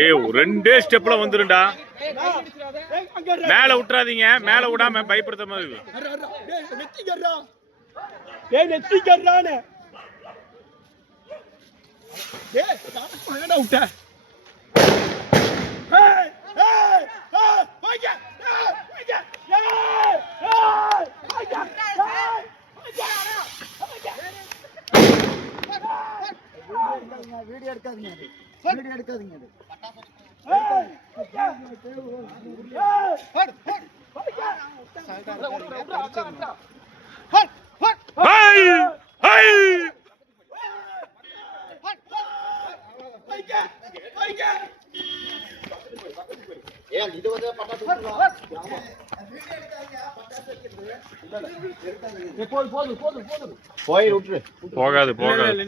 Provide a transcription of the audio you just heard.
ஏய் ரெண்டே ஸ்டெப்ல வந்துருடா. மேல விட்டுறாதீங்க, மேல விடாம பயப்படுத்த மாதிரி. டேய் நெத்திக்கறானே. டேய் தான என்னடா விட்ட? ஏய் ஏய் ஏய் போய்ங்க. ஏய் போய்ங்க. ஏய் ஏய் போய்ங்க. ஏய் போய்ங்க. வீடியோ எடுக்காதீங்க. வீடியோ எடுக்காதீங்க. ஏய் ஹட் ஹட் போய்ங்க. ஹை ஹை ஏன் இது வந்து பட்டாசு போய் விட்டுரு. போகாது போகாது.